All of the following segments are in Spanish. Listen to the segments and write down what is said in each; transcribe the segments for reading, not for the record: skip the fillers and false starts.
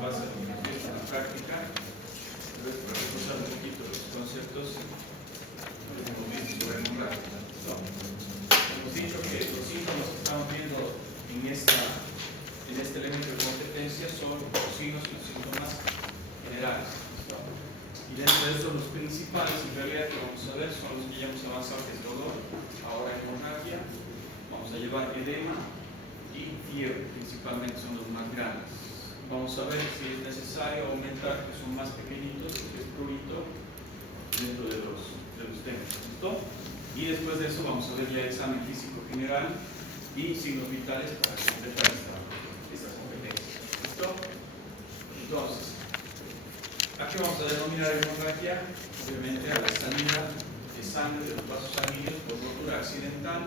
Va a ser en la práctica, entonces para reforzar un poquito los conceptos que hemos visto sobre hemorragia. Hemos dicho que los síntomas que estamos viendo en este elemento de competencia son los signos y los síntomas generales. Y dentro de estos los principales, en realidad, que vamos a ver son los que ya hemos avanzado, que es dolor, ahora hemorragia, vamos a llevar edema y fiebre, principalmente son los más grandes. Vamos a ver si es necesario aumentar, que son más pequeñitos, que es prurito, dentro de los temas. ¿Listo? Y después de eso vamos a ver ya el examen físico general y signos vitales para completar esta competencia. ¿Listo? Entonces, ¿a qué vamos a denominar hemorragia? Obviamente a la salida de sangre de los vasos sanguíneos por rotura accidental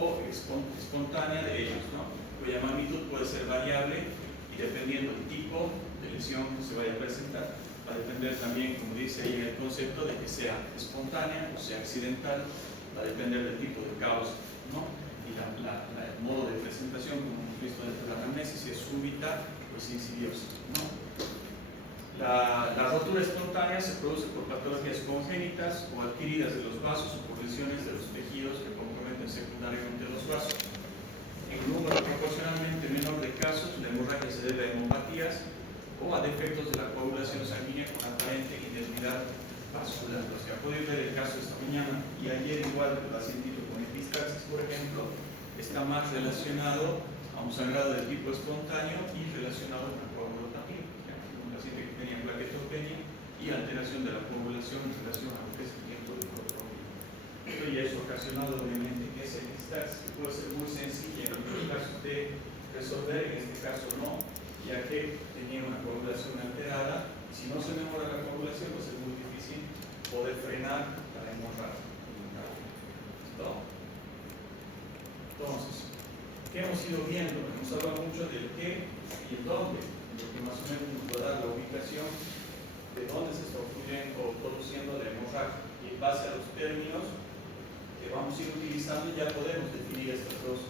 o espontánea de ellos, ¿no? Cuya magnitud puede ser variable y dependiendo del tipo de lesión que se vaya a presentar, va a depender también, como dice ahí en el concepto, de que sea espontánea o sea accidental, va a depender del tipo de causa, ¿no? Y el modo de presentación, como hemos visto dentro de la anamnesis, si es súbita o es insidiosa, ¿no? La rotura espontánea se produce por patologías congénitas o adquiridas de los vasos o por lesiones de los tejidos que comprometen secundariamente los vasos. En un número proporcionalmente menor de casos, la hemorragia se debe a hemopatías o a defectos de la coagulación sanguínea con aparente indebilidad vascular. O sea, podéis ver el caso esta mañana y ayer igual el pacientito con epistaxis, por ejemplo, está más relacionado a un sangrado de tipo espontáneo y relacionado con la coagulopatía. Un paciente que tenía plaquetopenia y alteración de la coagulación en relación al crecimiento del coagulopatía. Esto ya es ocasionado obviamente que esa epistaxis, que puede ser muy sencilla en algunos casos de resolver, en este caso no, ya que tenía una coagulación alterada. Si no se mejora la coagulación, pues es muy difícil poder frenar la hemorragia. ¿Listo? Entonces, ¿qué hemos ido viendo? Hemos hablado mucho del qué y el dónde, lo que más o menos nos va a dar la ubicación de dónde se está ocurriendo o produciendo la hemorragia. Y en base a los términos que vamos a ir utilizando, ya podemos definir estas dos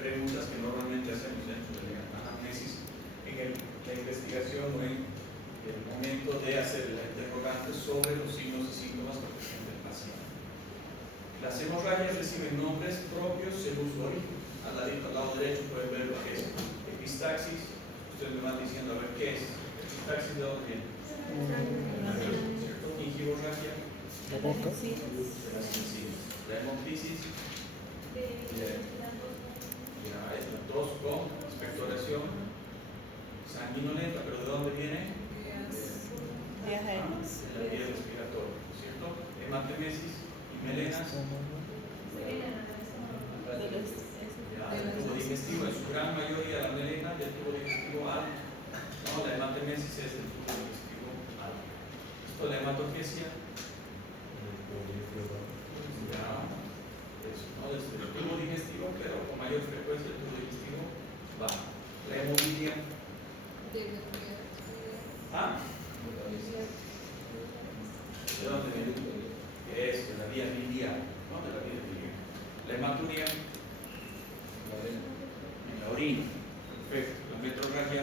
preguntas que normalmente hacemos dentro de la anamnesis en la investigación o en el momento de hacer la interrogante sobre los signos y síntomas que presenta el paciente. Las hemorragias reciben nombres propios según su origen. Al lado derecho pueden ver lo que es epistaxis. Ustedes me van diciendo a ver qué es. Epistaxis, ¿de dónde viene? ¿Cierto? Ingimorragia. De las encías. La hemoptisis. Ya es la tos con expectoración sanguinolenta, pero ¿de dónde viene? De la vía respiratoria, ¿cierto? Hematemesis y melenas. Del tubo digestivo, en su gran mayoría la melena del tubo digestivo alto. No, la hematemesis es del tubo digestivo alto. Esto la hematogesia. Ya, eso, ¿no? Desde el tubo digestivo, pero con mayor frecuencia el tubo digestivo bajo. La hemofilia. ¿Ah? ¿De dónde viene? ¿Qué es? De la vía biliar. ¿No? De la vía biliar. La hematuria. En la orina. Perfecto. La metrorragia.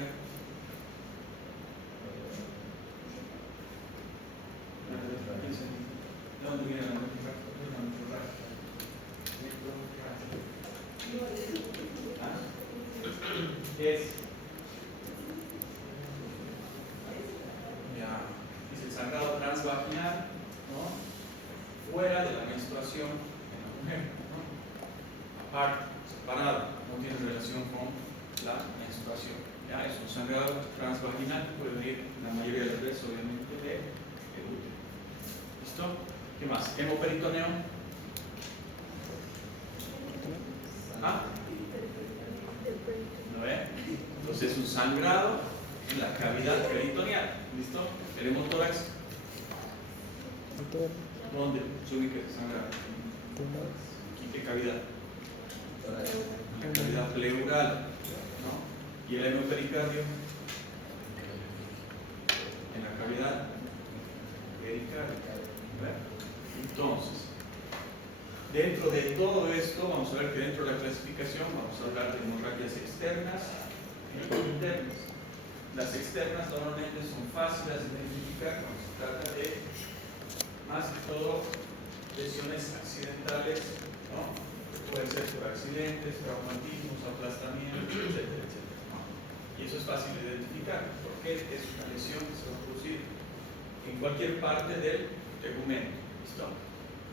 ¿De dónde viene la metrorragia? ¿Ah? ¿Qué es? Ya. Es el sangrado transvaginal, ¿no? Fuera de la menstruación en la mujer, ¿no? Aparte, separado, no tiene relación con la menstruación. Ya, es un sangrado transvaginal que puede venir la mayoría de las veces, obviamente, de útero. ¿Listo? ¿Qué más? Hemoperitoneo. ¿Ah? ¿No ve? Entonces es un sangrado en la cavidad peritoneal. ¿Listo? El hemotórax. ¿Dónde se ubica ese sangrado? ¿En qué cavidad? En la cavidad pleural, ¿no? Y el hemopericardio en la cavidad pericardial. Entonces, Dentro de todo esto, vamos a ver que dentro de la clasificación vamos a hablar de hemorragias externas e internas. Las externas normalmente son fáciles de identificar cuando se trata de, más que todo, lesiones accidentales, ¿no? Que pueden ser por accidentes, traumatismos, aplastamientos, etcétera, etcétera, ¿no? Y eso es fácil de identificar porque es una lesión que se va a producir en cualquier parte del tegumento. ¿Listo?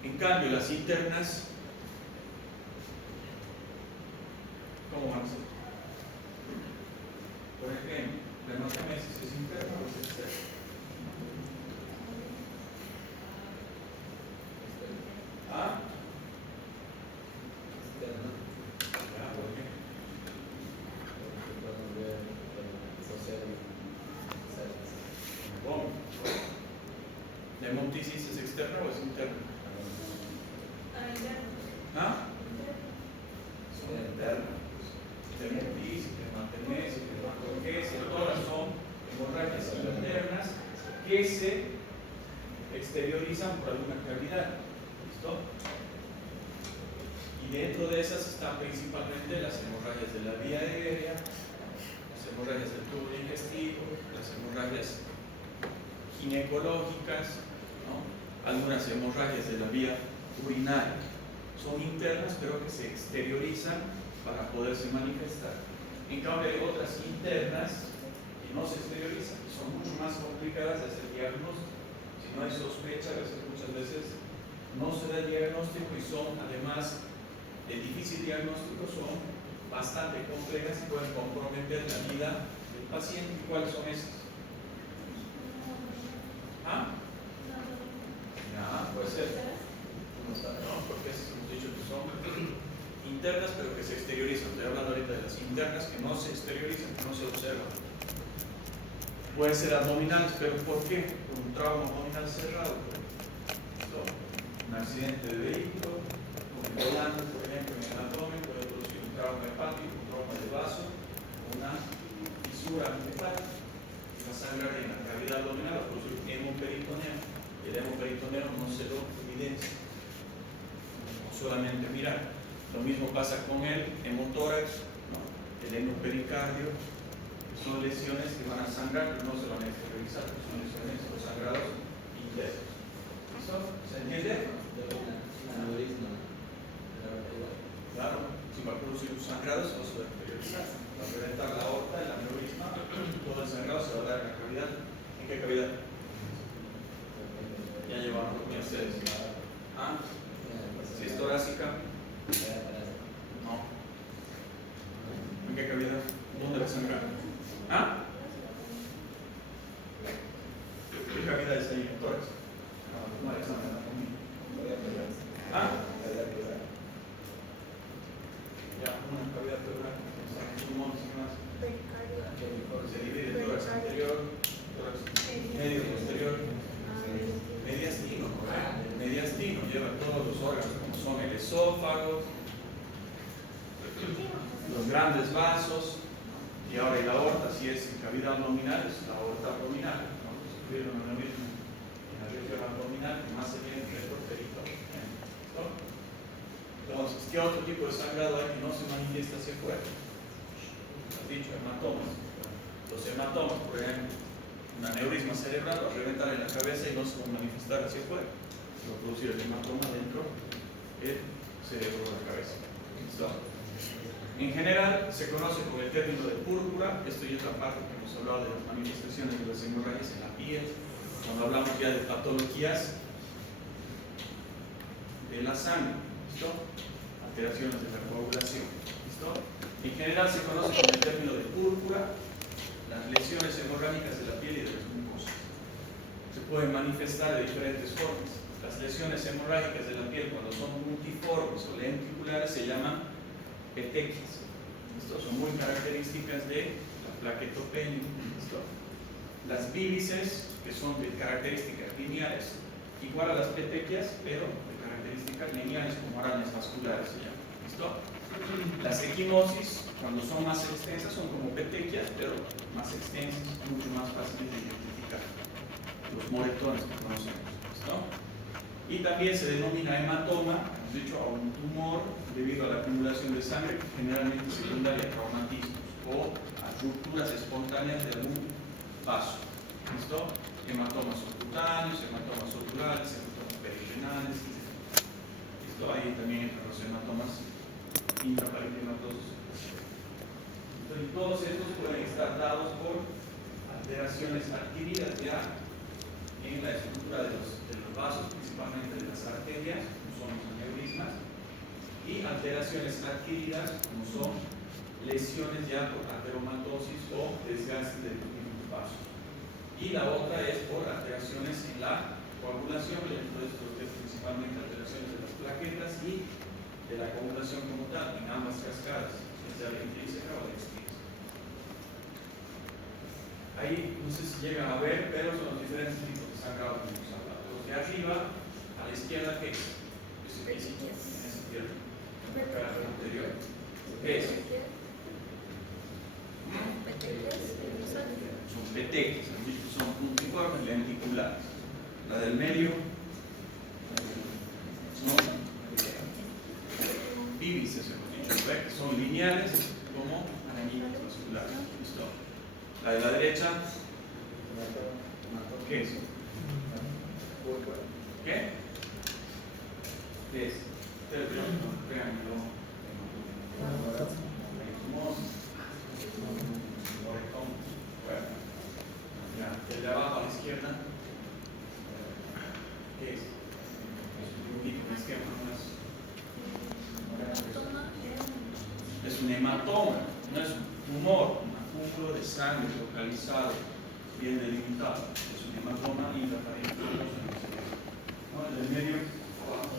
En cambio, las internas, ¿cómo van a ser? Por ejemplo, la hematomesis es interna o es externa. ¿Ah? Externa. Ya, ¿por qué? ¿Cómo? ¿La hemoptisis es externa o es interna? ¿Ah? Son internas. La hemoptisis, la hematemesis, la hematogenesis, todas son hemorragias internas que se exteriorizan por alguna cavidad. ¿Listo? Y dentro de esas están principalmente las hemorragias de la vía aérea, las hemorragias del tubo digestivo, las hemorragias ginecológicas, ¿no? Algunas hemorragias de la vía urinaria. Son internas pero que se exteriorizan para poderse manifestar. En cambio hay otras internas que no se exteriorizan y son mucho más complicadas de hacer diagnóstico. Si no hay sospecha, muchas veces no se da el diagnóstico y son, además de difícil diagnóstico, son bastante complejas y pueden comprometer la vida del paciente. ¿Cuáles son esas? ¿Ah? Ya, puede ser. No, porque hemos dicho que son internas pero que se exteriorizan. Estoy hablando ahorita de las internas que no se exteriorizan, que no se observan. Pueden ser abdominales, pero ¿por qué? Por un trauma abdominal cerrado. Un accidente de vehículo, un volante, por ejemplo, en el abdomen puede producir un trauma hepático, un trauma de vaso, una fisura hepática. Va a sangrar en la cavidad abdominal, va a producir hemoperitoneo. El hemoperitoneo no se lo evidencia, solamente mirar. Lo mismo pasa con el hemotórax, ¿no? El hemopericardio. Son lesiones que van a sangrar, pero no se van a exteriorizar, son lesiones o sangrados internos. ¿Listo? ¿Se entiende? Claro, si va a producir un sangrado, se va a exteriorizar. Va a reventar la aorta, el aneurisma, todo el sangrado se va a dar en la cavidad. ¿En qué cavidad? Ya llevamos con ustedes. ¿Ah? Si es torácica. No. ¿En qué cavidad? ¿Dónde va a sangrar? ¿Ah? ¿Qué cavidad es ahí en tórax? No hay examen conmigo. ¿Ah? Ya, una cavidad pleural. Pulmón, sin más. Se divide en tórax anterior, tórax medio posterior. Mediastino, ¿correcto? Mediastino lleva todos los órganos, como son el esófago, los grandes vasos, y ahora la aorta, si es en cavidad abdominal, es la aorta abdominal. Vamos a sufrir un aneurisma en la región abdominal, que más se viene que el porterito. Entonces, ¿qué otro tipo de sangrado hay que no se manifiesta hacia afuera? Has dicho, hematomas. Los hematomas, por ejemplo, un aneurisma cerebral va a reventar en la cabeza y no se va a manifestar hacia afuera. Se va a producir el hematoma dentro del cerebro de la cabeza. ¿Listo? En general se conoce con el término de púrpura. Esto ya es la parte que hemos hablado de las manifestaciones de las hemorragias en la piel, cuando hablamos ya de patologías de la sangre. ¿Listo? Alteraciones de la coagulación. ¿Listo? En general se conoce con el término de púrpura las lesiones hemorrágicas de la piel y de las mucosas. Se pueden manifestar de diferentes formas. Las lesiones hemorrágicas de la piel, cuando son multiformes o lenticulares, se llaman petequias. Estas son muy características de la plaquetopenia. Las vírices, que son de características lineares, igual a las petequias, pero de características lineares, como arañas vasculares se llaman. ¿Listo? Las equimosis, cuando son más extensas, son como petequias, pero más extensas, mucho más fáciles de identificar. Los moretones que conocemos. ¿Listo? Y también se denomina hematoma, hemos dicho, a un tumor debido a la acumulación de sangre, generalmente secundaria a traumatismos o a rupturas espontáneas de algún vaso. ¿Listo? Hematomas subcutáneos, hematomas subdurales, hematomas perirenales, etc. ¿Listo? Ahí también entran los hematomas intraparenquimatosos. Entonces, todos estos pueden estar dados por alteraciones adquiridas ya en la estructura de los vasos, principalmente de las arterias, como son los aneurismas, y alteraciones adquiridas, como son lesiones ya por ateromatosis o desgaste de los mismos vasos. Y la otra es por alteraciones en la coagulación, y entonces esto es principalmente alteraciones de las plaquetas y de la coagulación como tal, en ambas cascadas, ya la intrínseca o la extrínseca. Ahí no sé si llegan a ver, pero son los diferentes tipos de sangrado que hemos hablado. Los de arriba, a la izquierda, ¿qué es? Ese físico, en esa izquierda. Acá anterior. ¿Qué es? Son petequias, son puntiformes lenticulares. La del medio son bíbices, hemos dicho, son lineales como anillos vasculares. ¿Listo? La de la derecha, ¿qué es? ¿Qué? ¿Qué es? Ustedes véanlo. El de abajo a la izquierda, ¿qué es? Un esquema más. Es un hematoma, no es un tumor, un acúmulo de sangre localizado, bien delimitado. Es un hematoma intraparenquimatoso. ¿No? El del medio, abajo.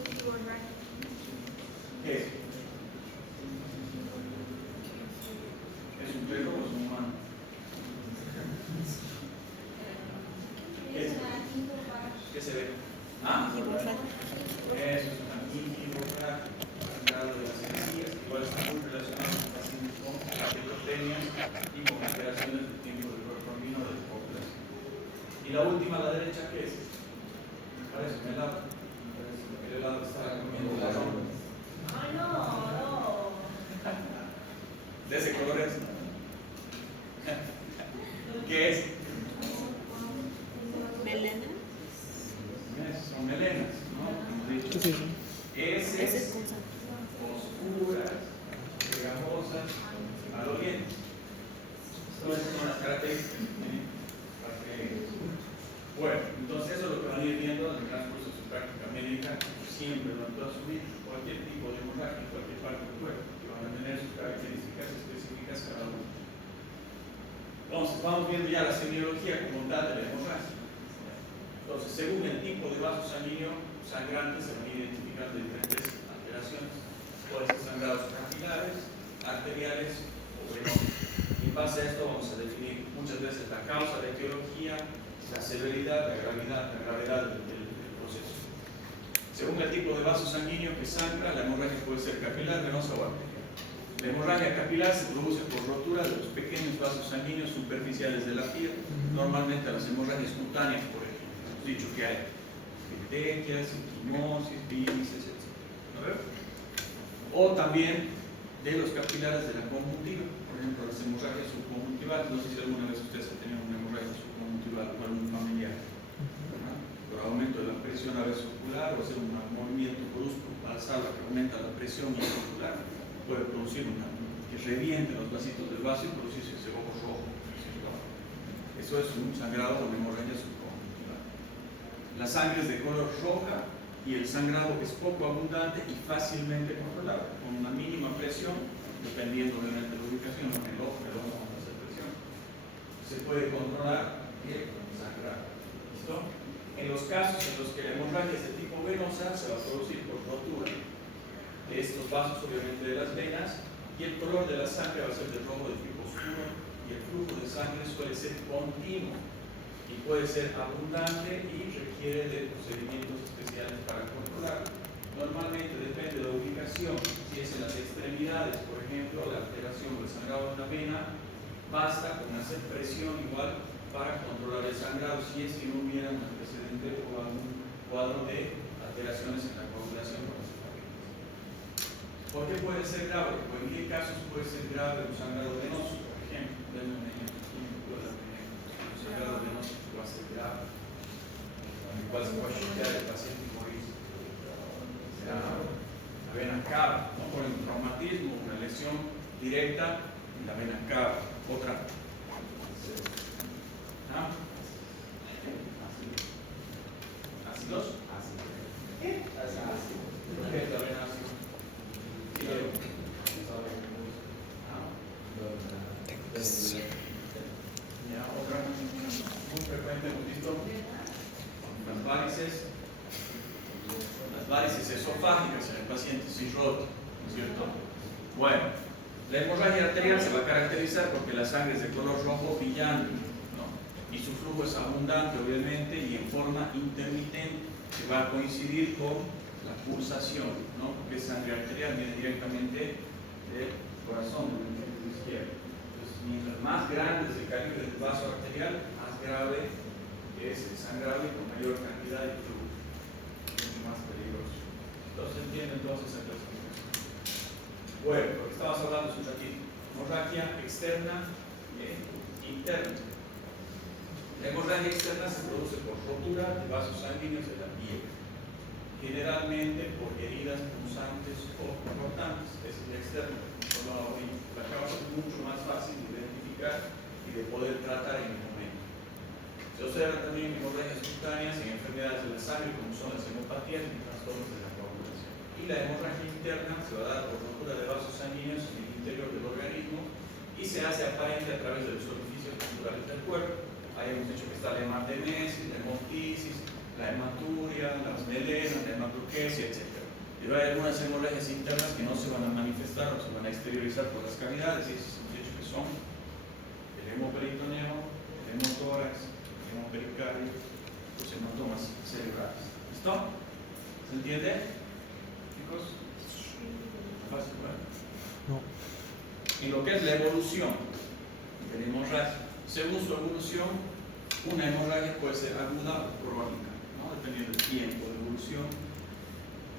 ¿Qué es? ¿Es un perro o es un humano? ¿Qué es? ¿Qué se ve? ¿Ah? Eso es una angiofractura, sangrado de las encías, igual está muy relacionado con pacientes con plaquetopenias y con alteraciones del tiempo del protrombino de la población. Y la última a la derecha, ¿qué es? Parece un helado. El helado está comiendo la ronda. ¡Ay, no! ¿De ese color es? ¿Qué es? ¿Melena? Son melenas, ¿no? Hemos dicho. Heces oscuras, pegajosas, malolientes. Todas estas son las características. Bueno, entonces eso es lo que van a ir viendo en el transcurso de su práctica médica, siempre durante toda su vida, cualquier tipo de hemorragia en cualquier parte del cuerpo, que van a tener sus características específicas cada uno. Entonces, vamos viendo ya la semiología como tal de la hemorragia. Entonces, según el tipo de vaso sanguíneo sangrante, se van a identificar diferentes alteraciones. Pueden ser sangrados capilares, arteriales o venosos. Y en base a esto vamos a definir muchas veces la causa, la etiología, la severidad, la gravedad del proceso. Según el tipo de vaso sanguíneo que sangra, la hemorragia puede ser capilar, venosa o arterial. La hemorragia capilar se produce por rotura de los pequeños vasos sanguíneos superficiales de la piel, normalmente las hemorragias cutáneas, por ejemplo. Hemos dicho que hay petequias, equimosis, bíbices, etc. O también de los capilares de la conjuntiva, por ejemplo, las hemorragias subconjuntivales. No sé si alguna vez ustedes han tenido una hemorragia subconjuntival con algún familiar. Por aumento de la presión a veces ocular o hacer un movimiento brusco al salva que aumenta la presión intraocular, puede producir que reviente los vasitos del vaso y producirse ese ojo rojo. Eso es un sangrado con hemorragia subconjuntival. La sangre es de color roja y el sangrado es poco abundante y fácilmente controlable, con una mínima presión, dependiendo obviamente de la ubicación, en el ojo vamos a hacer presión. Se puede controlar el sangrado. ¿Listo? En los casos en los que la hemorragia es de tipo venosa, se va a producir por rotura de estos vasos, obviamente de las venas, y el color de la sangre va a ser de rojo de tipo oscuro, y el flujo de sangre suele ser continuo y puede ser abundante y requiere de procedimientos especiales para controlarlo. Normalmente depende de la ubicación. Si es en las extremidades, por ejemplo, la alteración del sangrado de una vena, basta con hacer presión igual para controlar el sangrado si es que no hubiera un antecedente o algún cuadro de alteraciones en la coagulación. ¿Por qué puede ser grave? ¿O en qué casos puede ser grave un sangrado venoso? Por ejemplo, denme un ejemplo químico de un sangrado venoso que va a ser grave, en el cual se puede choquear el paciente y morir. La vena cava, ¿no? Por un traumatismo, una lesión directa y la vena cava. Otra. ¿Ah? ¿Ácidos? ¿Qué? ¿Por qué la vena ácida? Ya, otra muy frecuente hemos visto las varices esofágicas en el paciente cirrótico, ¿no es cierto? Bueno, la hemorragia arterial se va a caracterizar porque la sangre es de color rojo brillante, ¿no? Y su flujo es abundante, obviamente, y en forma intermitente, que va a coincidir con la pulsación, ¿no? Porque sangre arterial viene directamente del corazón, del hemisferio izquierdo. Entonces, mientras más grande es el calibre del vaso arterial, más grave es el sangrado y con mayor cantidad de flujo, mucho más peligroso. Entonces, entienden entonces esa clasificación. Bueno, lo que estabas hablando es un ratito. Hemorragia externa y interna. La hemorragia externa se produce por rotura de vasos sanguíneos de la piel, generalmente por heridas punzantes o cortantes. Esa es la externa. La causa es mucho más fácil de identificar y de poder tratar en el momento. Se observa también hemorragias cutáneas en enfermedades de la sangre, como son las hemopatías y trastornos de la coagulación. Y la hemorragia interna se va a dar por rotura de vasos sanguíneos en el interior del organismo y se hace aparente a través de los orificios naturales del cuerpo. Ahí hemos dicho que está la hematemesis, la hemoptisis, la hematuria, las melenas, la hematurquesia, etc. Pero hay algunas hemorragias internas que no se van a manifestar o se van a exteriorizar por las cavidades, y esos hemos dicho que son el hemoperitoneo, el hemotórax, el hemopericardio, los hematomas cerebrales. ¿Listo? ¿Se entiende? Chicos, fácil, ¿verdad? No. En lo que es la evolución de la hemorragia, según su evolución, una hemorragia puede ser aguda o crónica, ¿no? Dependiendo del tiempo de evolución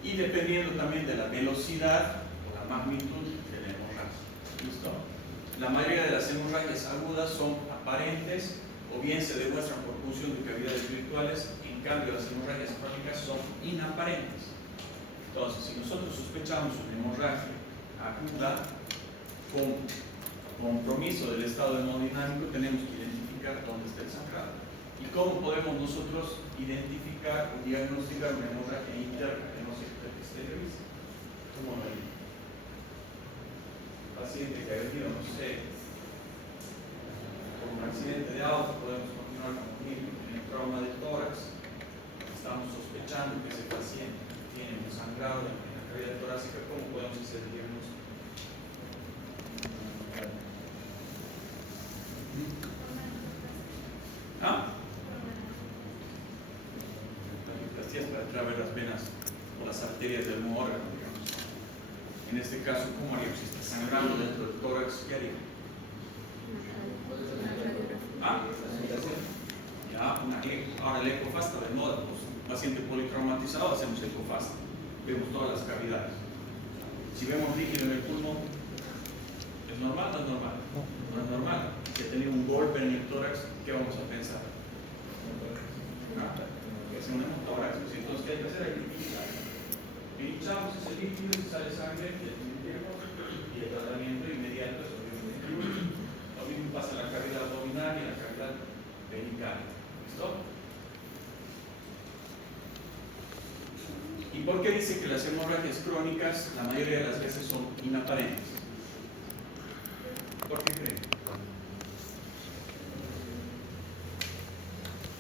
y dependiendo también de la velocidad o la magnitud de la hemorragia. ¿Listo? La mayoría de las hemorragias agudas son aparentes o bien se demuestran por punción de cavidades virtuales, en cambio las hemorragias crónicas son inaparentes. Entonces, si nosotros sospechamos una hemorragia aguda con compromiso del estado hemodinámico, tenemos que identificar dónde está el sangrado. ¿Y cómo podemos nosotros identificar o diagnosticar una hemorragia interna que no se exterioriza? ¿Cómo lo haríamos? Paciente que ha venido, no sé, por un accidente de auto, podemos continuar con un niño que tiene trauma de tórax. Estamos sospechando que ese paciente tiene un sangrado en la cavidad torácica. ¿Cómo podemos hacer el diagnóstico? ¿Ah? Angioplastías para entrar a ver las venas o las arterias del mismo órgano, digamos. En este caso, ¿cómo haríamos? Si está sangrando dentro del tórax, ¿qué haríamos? ¿Ah? Ya, una eco. Ahora el ecofasta de moda, pues, un paciente politraumatizado, hacemos ecofasta. Vemos todas las cavidades. Si vemos líquido en el pulmón, ¿es normal o no es normal? No es normal. Si ha tenido un golpe en el tórax, ¿qué vamos a pensar? Que es un hemotórax. Entonces, ¿qué hay que hacer? Hay que pinchar. Pinchamos ese líquido y sale sangre y el tratamiento inmediato es obviamente. Lo mismo pasa en la cavidad abdominal y en la cavidad venical. ¿Listo? ¿Y por qué dice que las hemorragias crónicas la mayoría de las veces son inaparentes? ¿Por qué creen?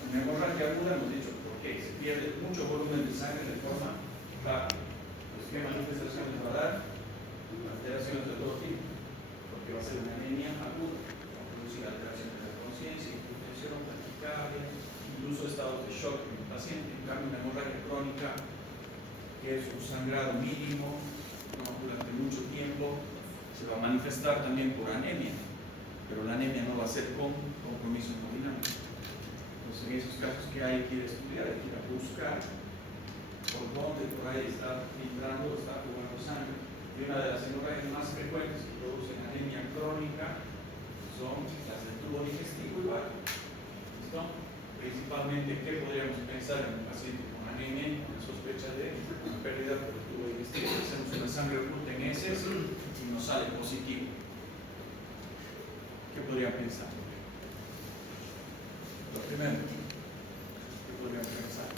Una hemorragia aguda hemos dicho por qué. Se pierde mucho volumen de sangre de forma rápida. Pues, ¿qué manifestaciones va a dar? Alteraciones de todo tipo. Porque va a ser una anemia aguda. Va a producir alteraciones de la conciencia, hipotensión, taquicardia, incluso estados de shock en el paciente. En cambio, una hemorragia crónica, que es un sangrado mínimo, ¿no? Durante mucho tiempo, se va a manifestar también por anemia, pero la anemia no va a ser con compromiso hemodinámico. Entonces, en esos casos que hay que ir a estudiar, hay que ir a buscar por donde por ahí está filtrando, está jugando sangre. Y una de las hemorragias más frecuentes que producen anemia crónica son las del tubo digestivo igual. ¿Listo? Principalmente, ¿qué podríamos pensar en un paciente con anemia con sospecha de una pérdida por el tubo digestivo? Hacemos una sangre oculta en heces y nos sale positivo. ¿Qué podrían pensar? Lo primero, ¿qué podrían pensar?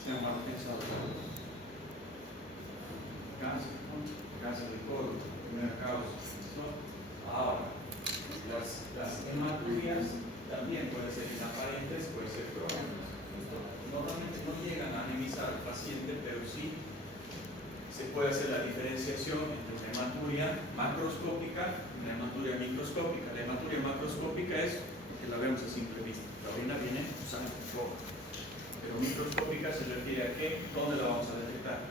Sean mal pensados. Cáncer, ¿no? Cáncer de colon, primera causa. ¿No? Ahora, las hematurias también pueden ser inaparentes, pueden ser crónicas. Normalmente no llegan a anemizar al paciente, pero sí se puede hacer la diferenciación entre una hematuria macroscópica y una hematuria microscópica. La hematuria macroscópica es que la vemos a simple vista. La orina viene sangre roja. Pero microscópica se refiere a qué, ¿dónde la vamos a detectar?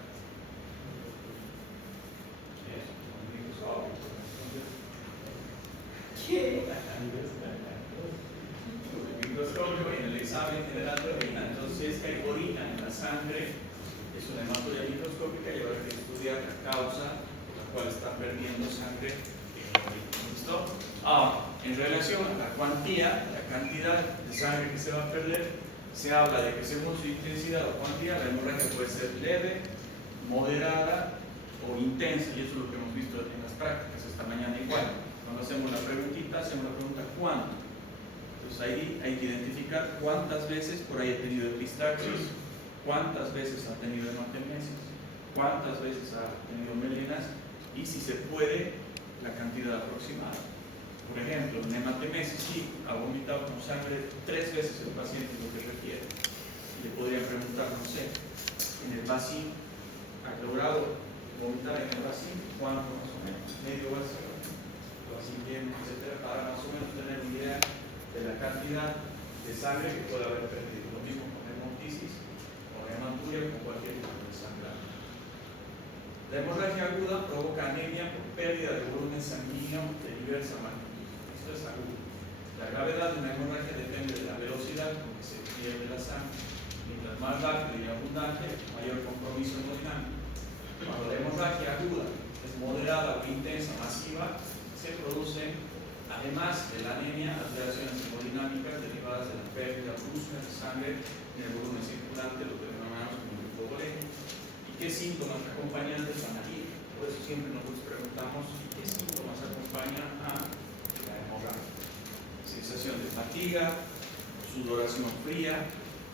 Eso, con el microscopio. ¿Qué? El microscopio en el examen general de orina. Entonces, si es que hay orina en la sangre, es una hematuria microscópica y habrá que estudiar la causa por la cual está perdiendo sangre en la orina. ¿Listo? Ahora, en relación a la cuantía, la cantidad de sangre que se va a perder, se habla de que según su intensidad o cuantía, la hemorragia puede ser leve, moderada o intensa, y eso es lo que hemos visto en las prácticas esta mañana igual. Cuando hacemos la preguntita, hacemos la pregunta ¿cuánto? Entonces ahí hay que identificar cuántas veces por ahí ha tenido epistaxis, cuántas veces ha tenido hematemesis, cuántas veces ha tenido melinas y si se puede, la cantidad aproximada. Por ejemplo, en hematemesis sí, ha vomitado con sangre 3 veces el paciente, lo que refiere. Le podría preguntar, no sé, en el vacío, ¿ha logrado vomitar en el vacío? ¿Cuánto más o menos? ¿Medio vacío? ¿Vacío lleno? Etcétera, para más o menos tener una idea de la cantidad de sangre que puede haber perdido. Lo mismo con hemoptisis, con hematuria, con cualquier tipo de sangrado. La hemorragia aguda provoca anemia por pérdida de volumen sanguíneo de diversa magnitud. Esto es agudo. La gravedad de una hemorragia depende de la velocidad con que se pierde la sangre. Mientras más rápido y abundante, mayor compromiso hemodinámico. Cuando la hemorragia aguda es moderada o intensa, masiva, se producen, además de la anemia, alteraciones hemodinámicas derivadas de la pérdida brusca de sangre en el volumen circulante, lo que denominamos como hipovolemia. ¿Y qué síntomas acompañantes van a ir? Por eso siempre nosotros preguntamos ¿qué síntomas acompañan a la hemorragia? Sensación de fatiga, sudoración fría,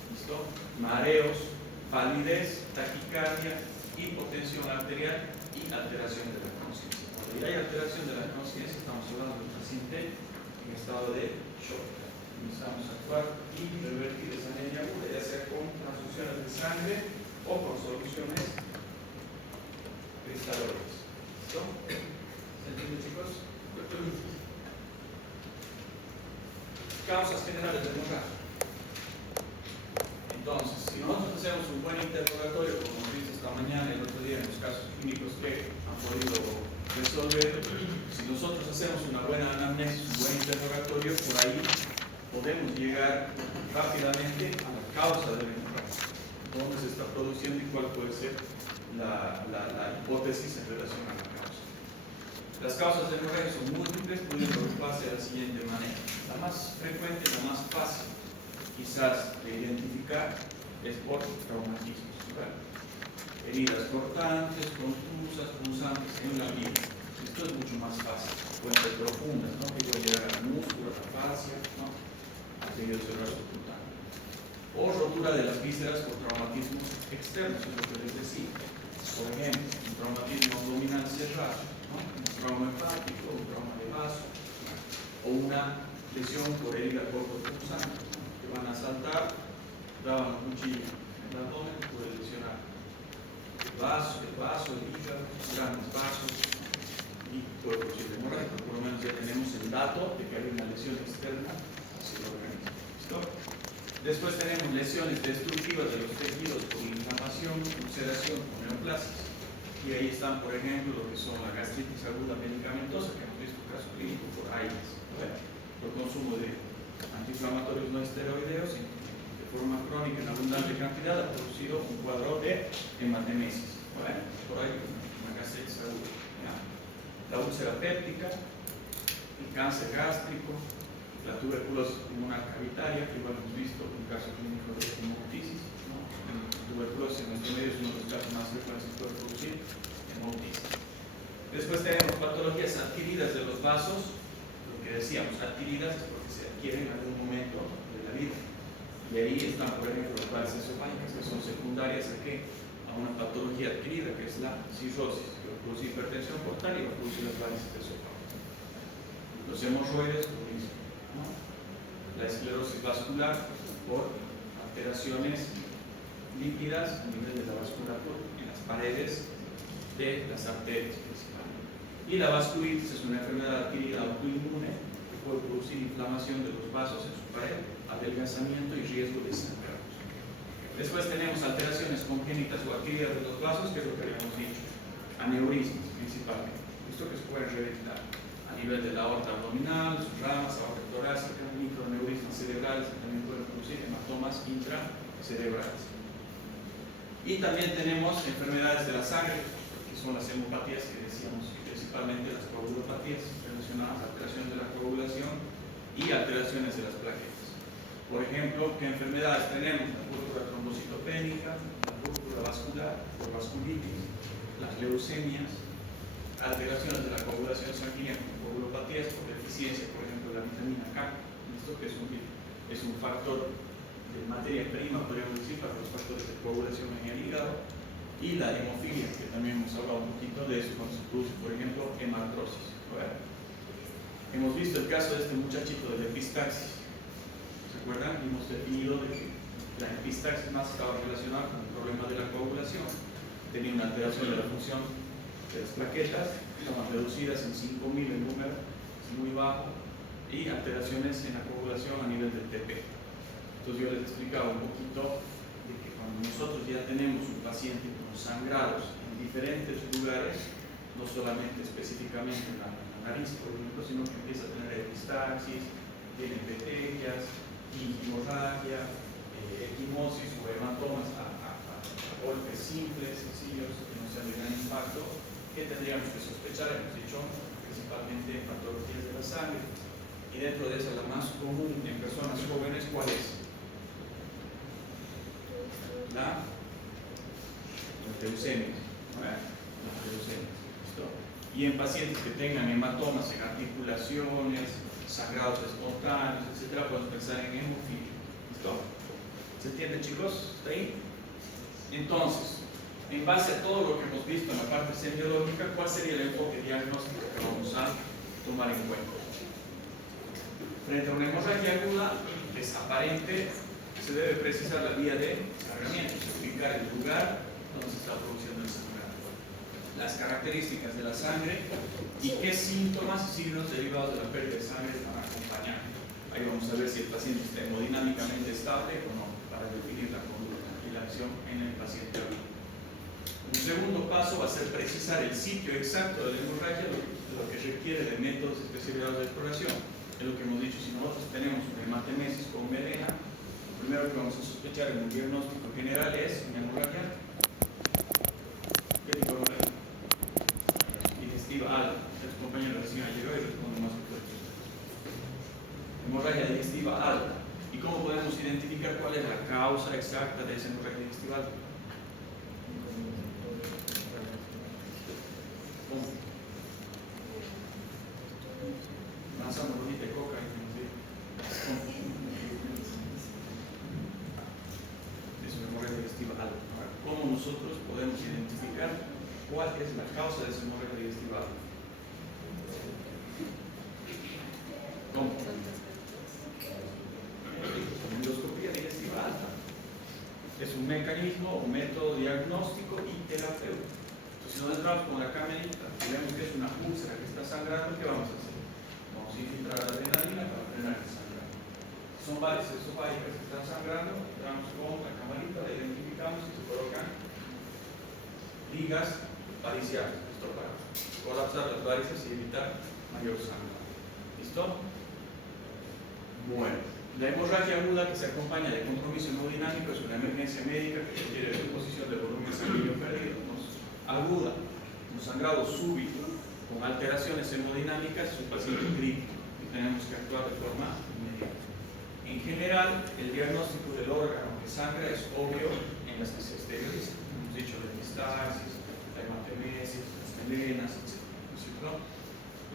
¿listo? Mareos, palidez, taquicardia, hipotensión arterial y alteración de la conciencia. Cuando ya hay alteración de la conciencia, estamos hablando de un paciente en estado de shock. Comenzamos a actuar y revertir esa anemia aguda, ya sea con transfusiones de sangre o con soluciones cristaloides. ¿Listo? ¿Se entiende, chicos? Causas generales de hemorragia. Entonces, si nosotros hacemos un buen interrogatorio, como hemos visto esta mañana y el otro día en los casos clínicos que han podido resolver, si nosotros hacemos una buena anamnesis, un buen interrogatorio, por ahí podemos llegar rápidamente a la causa de la hemorragia, dónde se está produciendo y cuál puede ser la hipótesis en relación a la causa. Las causas de hemorragia son múltiples, pueden agruparse de la siguiente manera. La más frecuente, la más fácil, quizás de identificar, es por traumatismos. ¿Verdad? Heridas cortantes, contusas, punzantes en la piel. Esto es mucho más fácil. Pueden ser profundas, ¿no? Que pueden llegar al músculo, a la fascia, ¿no? Al tejido cerebral subcutáneo. O rotura de las vísceras por traumatismos externos, es lo que les decía. Por ejemplo, un traumatismo abdominal cerrado, ¿no? Un trauma hepático, un trauma de vaso, ¿no? O una lesión por herida cortopunzante, ¿no? Que van a saltar, daban un cuchillo en el abdomen, puede lesionar el vaso, el hígado, grandes vasos y puede producir hemorragia. Por lo menos ya tenemos el dato de que hay una lesión externa hacia el organismo. ¿Listo? Después tenemos lesiones destructivas de los tejidos por inflamación, ulceración o neoplasias. Y ahí están, por ejemplo, lo que son la gastritis aguda medicamentosa, que hemos visto caso clínico por AIDS, por consumo de antiinflamatorios no esteroideos, forma crónica en abundante cantidad ha producido un cuadro de hematemesis. Bueno, por ahí una gastritis aguda. La úlcera péptica, el cáncer gástrico, la tuberculosis pulmonar cavitaria, que igual hemos visto un caso clínico de hemoptisis. Tuberculosis en nuestro medio es uno de los casos más frecuentes que puede producir hemoptisis. Después tenemos patologías adquiridas de los vasos. Lo que decíamos, adquiridas es porque se adquieren en algún momento de la vida. Y ahí están, por ejemplo, las varices esofágicas, que son secundarias a ¿qué? A una patología adquirida, que es la cirrosis, que va a producir hipertensión portal y va a producir las varices esofágicas. Los hemorroides, lo mismo, ¿no? La esclerosis vascular por alteraciones líquidas a nivel de la vasculatura, en las paredes de las arterias principalmente. Y la vasculitis es una enfermedad adquirida autoinmune que puede producir inflamación de los vasos en su pared, adelgazamiento y riesgo de sangrados. Después tenemos alteraciones congénitas o adquiridas de los vasos, que es lo que habíamos dicho, aneurismas principalmente, esto que se puede reeditar a nivel de la aorta abdominal, sus ramas, aorta torácica, microaneurismas cerebrales que también pueden producir hematomas intracerebrales. Y también tenemos enfermedades de la sangre, que son las hemopatías que decíamos, principalmente las coagulopatías relacionadas a alteraciones de la coagulación y alteraciones de las plaquetas. Por ejemplo, ¿qué enfermedades tenemos? La púrpura trombocitopénica, la púrpura vascular, por vasculitis, las leucemias, alteraciones de la coagulación sanguínea con coagulopatías por deficiencia, por ejemplo, de la vitamina K, esto que es un factor de materia prima, podríamos decir, para los factores de coagulación en el hígado, y la hemofilia, que también hemos hablado un poquito de eso cuando se produce, por ejemplo, hemartrosis. Hemos visto el caso de este muchachito de la epistaxis. ¿Se acuerdan? Hemos definido de que la epistaxis más estaba relacionada con el problema de la coagulación. Tenía una alteración de la función de las plaquetas, estaban reducidas en 5.000 en número, es muy bajo, y alteraciones en la coagulación a nivel del TP. Entonces yo les explicaba un poquito de que cuando nosotros ya tenemos un paciente con sangrados en diferentes lugares, no solamente específicamente en la nariz, por ejemplo, sino que empieza a tener epistaxis, tiene petecias, hemorragia, equimosis o hematomas a golpes simples, sencillos, que no sean de gran impacto, ¿qué tendríamos que sospechar? Hemos dicho principalmente patologías de la sangre. Y dentro de esa, la más común en personas jóvenes, ¿cuál es? Las leucemias, las leucemias, ¿listo? Y en pacientes que tengan hematomas en articulaciones, sangrados espontáneos, etc., podemos pensar en hemofilia, ¿listo? ¿Se entiende, chicos? ¿Está ahí? Entonces, en base a todo lo que hemos visto en la parte semiológica, ¿cuál sería el enfoque diagnóstico que vamos a tomar en cuenta? Frente a una hemorragia aguda, es aparente, se debe precisar la vía de sangramiento, ubicar el lugar donde se está produciendo el sangrado, las características de la sangre y qué síntomas y signos derivados de la pérdida de sangre van a acompañar. Ahí vamos a ver si el paciente está hemodinámicamente estable o no, para definir la conducta y la acción en el paciente agudo. Un segundo paso va a ser precisar el sitio exacto de la hemorragia, lo que requiere de métodos especializados de exploración. Es lo que hemos dicho, si nosotros tenemos una hematemesis con melena, lo primero que vamos a sospechar en un diagnóstico general es una hemorragia. ¿Qué tipo de hemorragia? Digestiva alta. Sus compañeros recién llegó y responden más fuerte. Hemorragia digestiva alta. ¿Y cómo podemos identificar cuál es la causa exacta de esa hemorragia digestiva alta? ¿Cómo? Manzana, bolita, coca y es una hemorragia digestiva alta. ¿Cómo nosotros podemos identificar cuál es la causa de esa hemorragia digestiva alta? ¿Cómo? Endoscopía digestiva alta. Es un mecanismo, un método diagnóstico y terapéutico. Entonces, si nos entramos con la camerita y vemos que es una úlcera que está sangrando, ¿qué vamos a hacer? Vamos a infiltrar la adrenalina para frenar el sangrado. Son varices esofágicas que están sangrando, entramos con la camarita, la identificamos y se colocan ligas variciales, esto para colapsar las varices y evitar mayor sangrado. ¿Listo? Bueno, La hemorragia aguda que se acompaña de compromiso hemodinámico es una emergencia médica que requiere reposición de volumen sanguíneo perdido. Aguda, un sangrado súbito con alteraciones hemodinámicas es un paciente crítico y tenemos que actuar de forma inmediata. En general, el diagnóstico del órgano que sangra es obvio en las que se exterioriza. Hemos dicho la epistaxis, la hematemesis, las melenas, etc.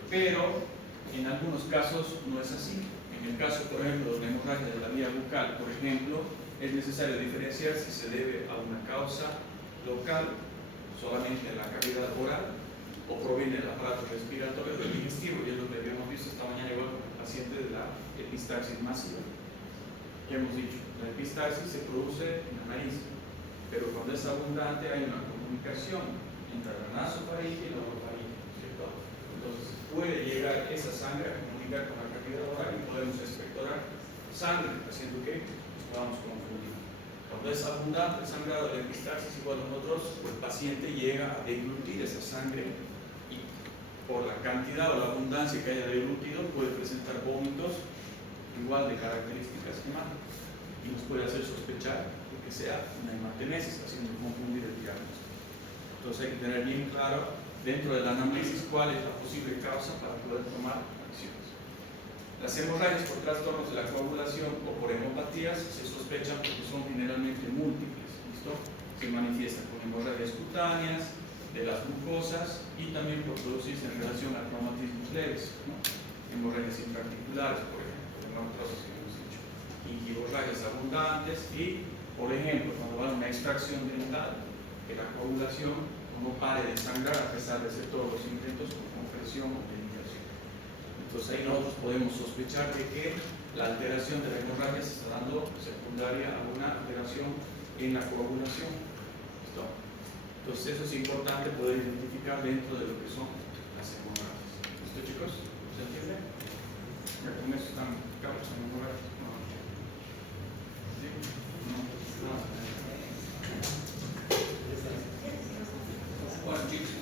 Pero en algunos casos no es así. En el caso, por ejemplo, de la hemorragia de la vía bucal, por ejemplo, es necesario diferenciar si se debe a una causa local, solamente en la cavidad oral, o proviene del aparato respiratorio del digestivo, y es lo que habíamos visto esta mañana igual con el paciente de la epistaxis masiva. Ya hemos dicho, la epistaxis se produce en la nariz, pero cuando es abundante hay una comunicación entre la nasofaringe y la orofaringe, ¿cierto? Entonces puede llegar esa sangre a comunicar con la cavidad oral y podemos expectorar sangre, haciendo que nos podamos confundir. Cuando es abundante el sangrado de la epistaxis, igual nosotros, el paciente llega a deglutir esa sangre y por la cantidad o la abundancia que haya deglutido puede presentar vómitos igual de características hemáticas y nos puede hacer sospechar de que sea una hematemesis, haciendo confundir el diagnóstico. Entonces hay que tener bien claro dentro de la anamnesis cuál es la posible causa para poder tomar acciones. Las hemorragias por trastornos de la coagulación o por hemopatías se sospechan porque son generalmente múltiples, ¿listo? Se manifiestan con hemorragias cutáneas, de las mucosas y también por producirse en relación a traumatismos leves, ¿no? Hemorragias intraarticulares, por ejemplo, hematosis que hemos dicho, ingiborragias abundantes y, por ejemplo, cuando va a una extracción dental, que la coagulación no pare de sangrar a pesar de hacer todos los intentos con compresión o medicación. Entonces ahí nosotros podemos sospechar de que la alteración de la hemorragia se está dando secundaria a una alteración en la coagulación. ¿Listo? Entonces eso es importante poder identificar dentro de lo que son las hemorragias. ¿Listo, chicos? ¿Se entiende? Ya con eso están claros en hemorragias. No. ¿Sí? No. Bueno, chicos.